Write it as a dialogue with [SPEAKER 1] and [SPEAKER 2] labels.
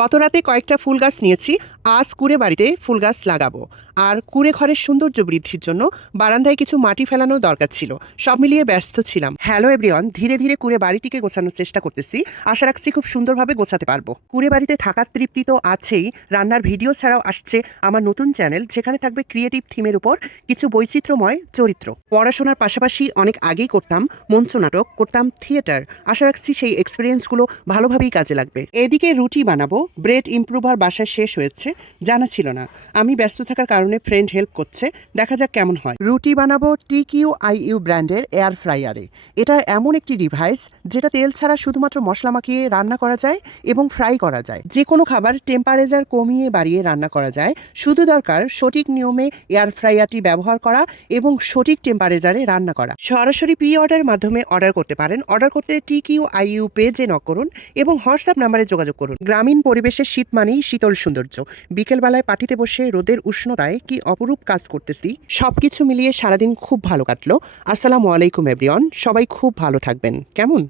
[SPEAKER 1] গত রাতে কয়েকটা ফুল গাছ নিয়েছি, আজ কুড়ে বাড়িতে ফুল গাছ লাগাবো। আর কুড়ে ঘরের সৌন্দর্য বৃদ্ধির জন্য বারান্দায় কিছু মাটি ফেলানো দরকার ছিল। সব মিলিয়ে ব্যস্ত ছিলাম। হ্যালো এভরিওয়ান ধীরে ধীরে কুড়ে বাড়িটিকে গোছানোর চেষ্টা করতেছি। আশা রাখছি খুব সুন্দরভাবে গোছাতে পারব। কুড়ে বাড়িতে থাকার তৃপ্তি তো আছেই। রান্নার ভিডিও ছাড়াও আসছে আমার নতুন চ্যানেল, যেখানে থাকবে ক্রিয়েটিভ থিমের উপর কিছু বৈচিত্র্যময় চরিত্র। পড়াশোনার পাশাপাশি অনেক আগেই করতাম মঞ্চ নাটক করতাম থিয়েটার আশা রাখছি সেই এক্সপিরিয়েন্সগুলো ভালোভাবেই কাজে লাগবে। এদিকে রুটি বানাবো ব্রেড ইমপ্রুভার বাসায় শেষ হয়েছে, জানা ছিল না। আমি ব্যস্ত থাকার কারণে ফ্রেন্ড হেল্প করছে, দেখা যাক কেমন হয়। রুটি বানাবো টি কিউ আই ইউ ব্র্যান্ডের এয়ার ফ্রায়ারে। এটা এমন একটি ডিভাইস যেটা তেল ছাড়া শুধুমাত্র মশলা মাখিয়ে রান্না করা যায় এবং ফ্রাই করা যায়। যে কোনো খাবার টেম্পারেচার কমিয়ে বাড়িয়ে রান্না করা যায়। শুধু দরকার সঠিক নিয়মে এয়ার ফ্রায়ারটি ব্যবহার করা এবং সঠিক টেম্পারেচারে রান্না করা। সরাসরি প্রি অর্ডারের মাধ্যমে অর্ডার করতে পারেন। অর্ডার করতে টি কিউ আই ইউ পেজে নক করুন এবং হোয়াটসঅ্যাপ নাম্বারে যোগাযোগ করুন। গ্রামীণ পরিবেশের শীত মানেই শীতল সৌন্দর্য। বিকেলবেলায় পাটিতে বসে রোদের উষ্ণতায় কি অপরূপ কাজ করতেছি? সবকিছু মিলিয়ে সারাদিন খুব ভালো কাটলো। আসসালামু আলাইকুম এভরিওয়ান সবাই খুব ভালো থাকবেন। কেমন?